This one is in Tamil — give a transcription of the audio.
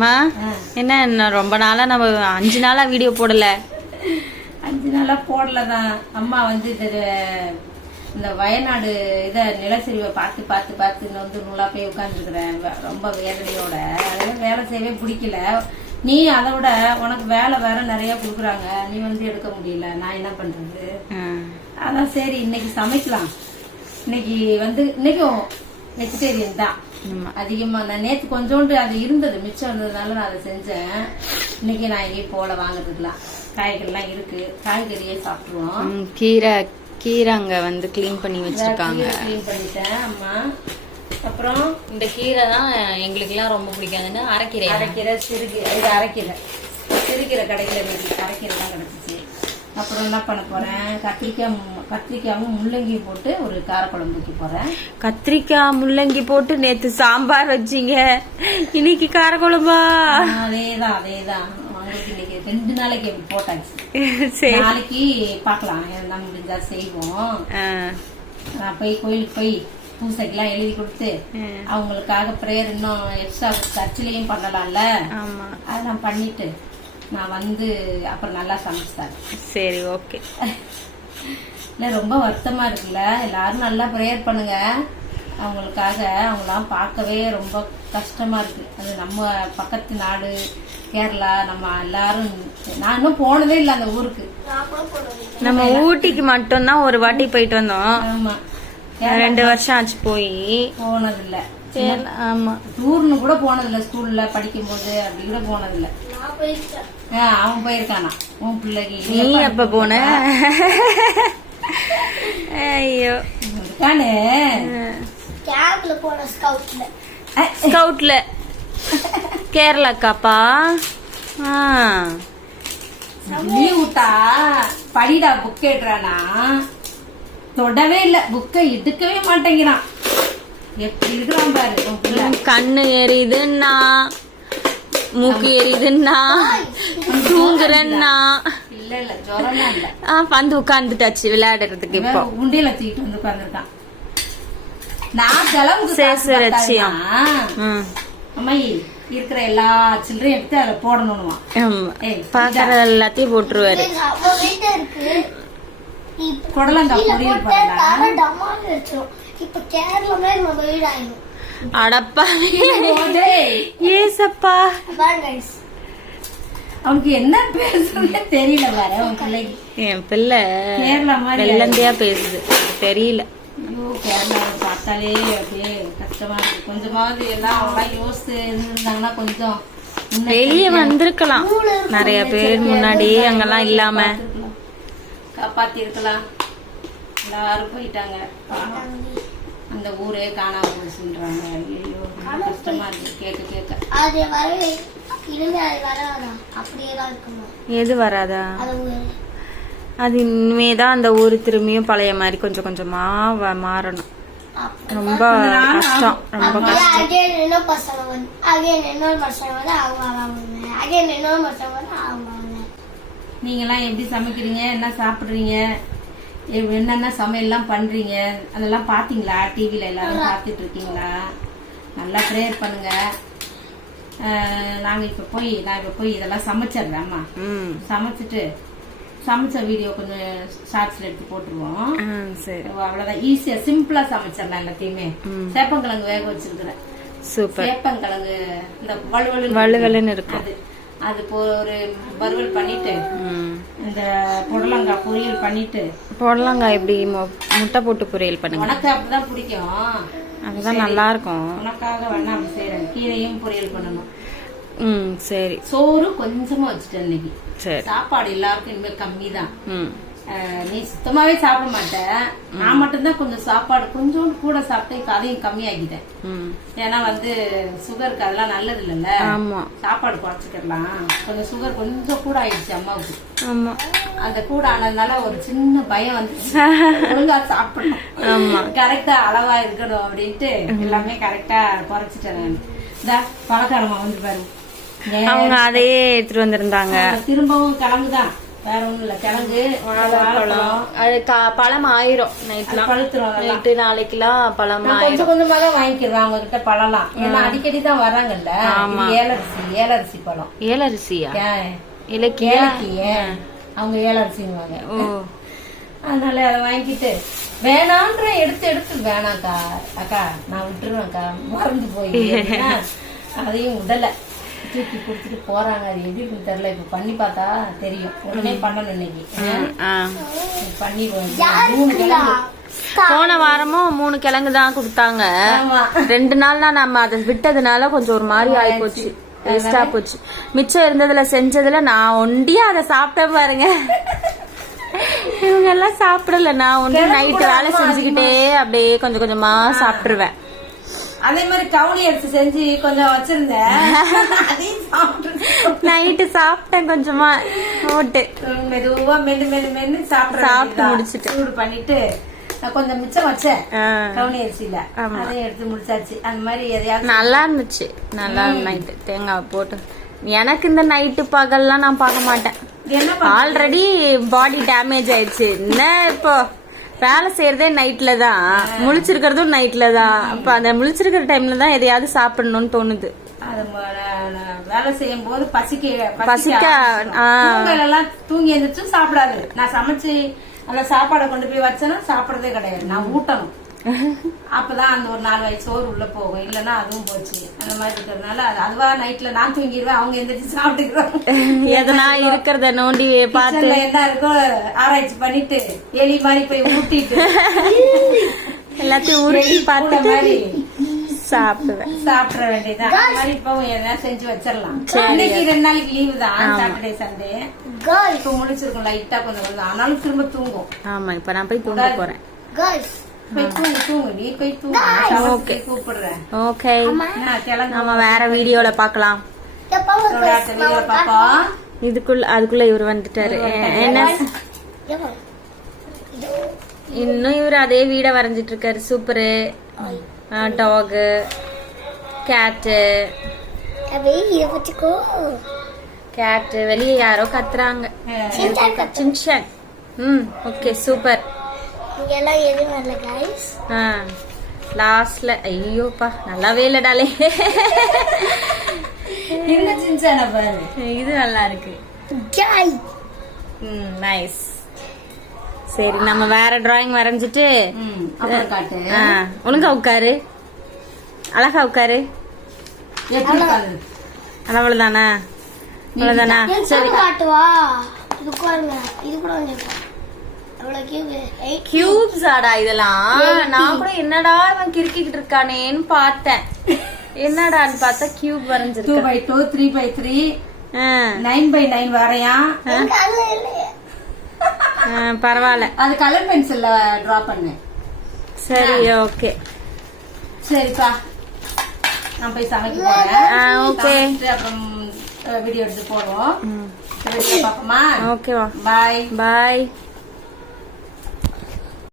மா என்ன ரொம்ப நாளா நம்ம 5 நாளா வீடியோ போடல. 5 நாளா போடலதான். அம்மா வந்து இந்த வயநாடு நிலச்சரிவை பார்த்து பார்த்து பார்த்து வந்து நூலா போய் உட்காந்துருக்குறேன் ரொம்ப வேதனையோட. அதெல்லாம் வேலை செய்யவே பிடிக்கல. நீ அதை விட உனக்கு வேலை வேற நிறைய கொடுக்குறாங்க, நீ வந்து எடுக்க முடியல. நான் என்ன பண்றது? அதான் சரி இன்னைக்கு சமைக்கலாம். இன்னைக்கும் வெஜிடேரியன் தான் அதிகமா. நான் நேற்று கொஞ்சோண்டு அது இருந்தது, மிச்சம் இருந்ததுனால நான் அதை செஞ்சேன். இன்னைக்கு நான் எங்கேயும் போல வாங்குறதுக்கலாம். காய்கறிலாம் இருக்கு, காய்கறியே சாப்பிடுவோம். கீரை அங்க வந்து கிளீன் பண்ணி வச்சிருக்காங்க. கிளீன் பண்ணிட்டேன் அம்மா. அப்புறம் இந்த கீரை தான் எங்களுக்கு எல்லாம் ரொம்ப பிடிக்காதுன்னு அரைக்கீரை சிறுகீரை கடையில அரைக்கீரை தான் கிடைச்சிச்சு. அப்புறம் என்ன பண்ண போறேன், கத்திரிக்காயும் முள்ளங்கியும் போட்டு ஒரு காரக்குழம்பு வைக்க போறேன். கத்திரிக்காய் முள்ளங்கி போட்டு நேத்து சாம்பார் வச்சீங்க, இன்னைக்கு காரக்குழம்பா? அதேதான் இன்னைக்கு 2 நாளைக்கு போட்டாச்சு. நாளைக்கு பாக்கலாம், நம்ம முடிஞ்சா செய்வோம். நான் போய் கோயிலுக்கு போய் பூசைக்கெல்லாம் எழுதி கொடுத்து அவங்களுக்காக பிரேயர் இன்னும் எக்ஸ்ட்ரா சர்ச்சிலையும் பண்ணலாம்ல, அதெல்லாம் பண்ணிட்டு நான் வந்து அப்புறம் நல்லா சமைச்சிட்டேன். சரி ஓகே. இல்லை ரொம்ப வருத்தமா இருக்குல்ல, எல்லாரும் நல்லா ப்ரேயர் பண்ணுங்க அவங்களுக்காக. அவங்களாம் பார்க்கவே ரொம்ப கஷ்டமா இருக்கு. அது நம்ம பக்கத்து நாடு கேரளா. நம்ம எல்லாரும், நான் இன்னும் போனதே இல்லை அந்த ஊருக்கு. நம்ம ஊட்டிக்கு மட்டும்தான் ஒரு வாட்டி போயிட்டு வந்தோம். ஆமா, 2 வருஷம் ஆச்சு போய். போனதில்லை. ஆமா, டூர்னு கூட போனதில்லை. ஸ்கூல்ல படிக்கும் போது அப்படி கூட போனதில்லை. அவன் போயிருக்கானா உன் பிள்ளைக்கு? நீ எப்ப போன? ஐயோ, இருக்கானே ஸ்கவுட்ல கேரளாக்காப்பா. லீவ் விட்டா படிடா புக் கேட்டுறானா, தொடவே இல்ல, புக்கை எடுக்கவே மாட்டேங்கிறான். எப்படி இருக்கிறான் பாரு. கண்ணு எரியுதுன்னா, மூக்கு எரியுதுன்னா, தூங்குறேன்னா. இல்ல ஜுரமா இல்ல, வந்து உட்கார்ந்துட்டாச்சு விளையாடுறதுக்கு. இப்போ உண்டியில தூக்கிட்டு வந்து உட்கார்ந்துருக்கான். நான் செலவுக்கு அம்மாயி இருக்கிற எல்லா சில்லறையும் எடுத்து அதுல போடணுமா? பாக்குற எல்லாத்தையும் போட்டுருவாரு. புடலங்காய் பொரியல் பண்ணலாம். அடப்பா ஏசப்பா, அவனுக்கு என்ன பேசுறதே தெரியல பாரு உன் பிள்ளைக்கு. என் பிள்ளை கேரளா மாதிரி வெள்ளந்தியா பேசுது, தெரியல. ஐயோ, கேரளாவை பார்த்தாலே அப்படியே கஷ்டமா இருக்கு. கொஞ்சமாவது எல்லாம் அவங்களாம் யோசித்து இருந்திருந்தாங்கன்னா கொஞ்சம் வெளியே வந்திருக்கலாம். நிறைய பேர் முன்னாடி அங்கெல்லாம் இல்லாம காப்பாத்தி இருக்கலாம். எல்லாரும் போயிட்டாங்க, அந்த ஊரே காணாம போச்சுன்றாங்க. ஐயோ கஷ்டமா இருக்கு கேட்க. எது வராதா? அது இனிமேதான் அந்த ஊரு திரும்பியும் பழைய மாதிரி கொஞ்சம் கொஞ்சமா மாறணும். ரொம்ப கஷ்டம், ரொம்ப கஷ்டம். நீங்க எல்லாம் எப்படி சமைக்கிறீங்க, என்ன சாப்பிடுறீங்க, என்னென்ன சமையல்லாம் பண்றீங்க, அதெல்லாம் பாத்தீங்களா? டிவில எல்லாரும் பார்த்துட்டு இருக்கீங்களா? நல்லா ப்ரேயர் பண்ணுங்க. நான் இப்ப போய் இதெல்லாம் சமைச்சிடுறேன். அம்மா சமைச்சிட்டு சமைச்ச வீடியோ கொஞ்சம் ஷார்ட்ஸ்ல எடுத்து போட்டுருவோம். அவ்வளவுதான், ஈஸியா சிம்பிளா சமைச்சிடலாம் எல்லாத்தையுமே. சேப்பங்கிழங்கு வேக வச்சிருக்கிறேன். சூப்பர். சேப்பங்கிழங்கு இந்த வலுவலுன்னு இருக்கு, அது ஒரு வறுவல் பண்ணிட்டு, இந்த புடலங்காய் பொரியல் பண்ணிட்டு. புடலங்காய் எப்படி முட்டை போட்டு பொரியல் பண்ணுங்க? உனக்கு அப்படிதான் பிடிக்கும், அதுதான் நல்லா இருக்கும். உனக்காக வேணா அப்படி செய்யறேன். கீரையும் பொரியல் பண்ணணும். சரி. சோறு கொஞ்சமா வச்சுட்டேன் இன்னைக்கு. சரி. சாப்பாடு எல்லாருக்கும் இனிமே கம்மி தான். நீ சுத்தமாவே சாப்பிட மாட்டேன். நான் மட்டும்தான் கொஞ்சம் சாப்பாடு கொஞ்சம் கூட சாப்பிட்டேன், அதையும் கம்மியாக்கிட்டேன். ஏன்னா வந்து சுகருக்கு அதெல்லாம் நல்லது இல்லைல்ல. சாப்பாடு குறைச்சிக்கலாம். கொஞ்சம் சுகர் கொஞ்சம் கூட ஆயிடுச்சு அம்மாவுக்கு. அந்த கூட ஆனதுனால ஒரு சின்ன பயம் வந்துச்சு, ஒழுங்கா சாப்பிடணும், கரெக்டா அளவா இருக்கணும் அப்படின்ட்டு எல்லாமே கரெக்டா குறைச்சிட்டேன். இந்த பலகாரமா வந்து பாரு, அவங்க அதையே எடுத்துட்டு வந்திருந்தாங்க. திரும்பவும் கிளம்புதான் வேற ஒண்ணும் இல்ல. கிழங்கு, வாழைப்பழம் அது பழம் ஆயிரும் நைட்லாம். பழுத்துரும். நைட்டு நாளைக்குலாம் பழம் நான் கொஞ்சம் கொஞ்சமா தான் வாங்கிக்கிறேன் அவங்க கிட்ட பழம்லாம். ஏன்னா அடிக்கடி தான் வராங்கல்ல. ஏலரிசி பழம். ஏலரிசியா? ஏலக்கி அவங்க ஏலரிசிங்குவாங்க. அதனால அதை வாங்கிட்டு வேணான்ற எடுத்து வேணாக்கா அக்கா நான் விட்டுருவேன்க்கா மறந்து போய் அதையும் விடல தூக்கி கொடுத்துட்டு போறாங்க. அது எப்படி இருக்குன்னு தெரியல. இப்ப பண்ணி பார்த்தா தெரியும். உடனே பண்ணணும் இன்னைக்கு. பண்ணி 3 கிழங்கு. போன வாரமும் 3 கிழங்கு தான் கொடுத்தாங்க. 2 நாள் தான் நம்ம அதை விட்டதுனால கொஞ்சம் ஒரு மாதிரி ஆகி போச்சு, வேஸ்டா போச்சு. மிச்சம் இருந்ததுல செஞ்சதுல நான் ஒண்டியா அதை சாப்பிட்டேன் பாருங்க. இவங்க எல்லாம் சாப்பிடல. நான் ஒன்று நைட்டு வேலை செஞ்சுக்கிட்டே அப்படியே கொஞ்சம் கொஞ்சமா சாப்பிட்டுருவேன். அதே மாதிரி கவுனி எடுத்து செஞ்சு கொஞ்சம் வச்சிருந்தேன். நைட்டு சாப்பிட்டேன் கொஞ்சமா போட்டு மெதுவா மென்னு சாப்பிட்டு முடிச்சுட்டு சூடு பண்ணிட்டு கொஞ்சம் மிச்சம் வச்சேன் கவுனி அரிசியில. அதையும் எடுத்து முடிச்சாச்சு. அந்த மாதிரி எதையாவது நல்லா இருந்துச்சு. நல்லா நைட்டு தேங்காய் போட்டு. எனக்கு இந்த நைட்டு பகல்லாம் நான் பார்க்க மாட்டேன். ஆல்ரெடி பாடி டேமேஜ் ஆயிடுச்சு. என்ன இப்போ வேலை செய்யறதே நைட்ல தான், முழிச்சிருக்கிறதும் நைட்ல தான். அப்ப அந்த முழிச்சிருக்கிற டைம்ல தான் எதையாவது சாப்பிடணும்னு தோணுது. வேலை செய்யும் போது பசிக்க எல்லாம் தூங்கி எழுந்திரிச்சு சாப்பிடாது. நான் சமைச்சு அந்த சாப்பாடை கொண்டு போய் வச்சேன்னா சாப்பிடறதே கிடையாது. நான் ஊட்டணும். அப்பதான் அந்த ஒரு 4 வயசு சோறு உள்ள போகும். இல்லன்னா அதுவும் போச்சு. அந்த மாதிரி இருக்கிறதுனால அதுவா நைட்ல நான் தூங்கிடுவேன். அவங்க எந்திரிச்சு சாப்பிட்டுக்கிறோம். எதனா இருக்கிறத நோண்டி பார்த்து என்ன இருக்கோ ஆராய்ச்சி பண்ணிட்டு எலி மாதிரி போய் ஊட்டிட்டு எல்லாத்தையும் உருட்டி பார்த்துட்டு சாப்பிட வேண்டியதான். அந்த மாதிரி இப்பவும் எதனா செஞ்சு வச்சிடலாம். இன்னைக்கு 2 நாளைக்கு லீவு தான், சாட்டர்டே சண்டே. இப்ப முடிச்சிருக்கும் லைட்டா கொஞ்சம் கொஞ்சம். ஆனாலும் திரும்ப தூங்கும். ஆமா, இப்ப நான் போய் தூங்க போறேன். நம்ம வேற வீடியோல பாக்கலாம். அதுக்குள்ள இவர் வந்துட்டாரு. என்ன இன்னும் இவர் அதே வீட வரைஞ்சிட்டு இருக்காரு. சூப்பரு. டாகு, கேட்டு. கேட்டு வெளியே யாரோ கத்துறாங்க. சின்சான். Okay super. லாஸ்ட்ல ஐயோப்பா நல்லாவே இல்லடாலே. இது நல்லா இருக்கு. நைஸ். சரி நம்ம வேற டிராயிங் வரைஞ்சிட்டு ஒழுங்கா உட்காரு, அழகா உட்காரு. அவ்வளவுதானா? அவ்வளவுதானா? சரி கியூப்ஸ் ஆடா இதெல்லாம். நான் கூட என்னடா இவன் கிறுக்கிட்டு இருக்கானேன்னு பார்த்தேன். என்னடான்னு பார்த்தா கியூப் வரைஞ்சிருக்கு. 2x2 3x3 9x9 வரையா. பரவாயில்ல. அது கலர் பென்சில்ல டிரா பண்ணு. சரி ஓகே. சரிப்பா நான் போய் சமைக்க போறேன். ஓகே அப்புறம் வீடியோ எடுத்து போடுவோம். பாப்போமா? ஓகேவா? பாய் பாய்.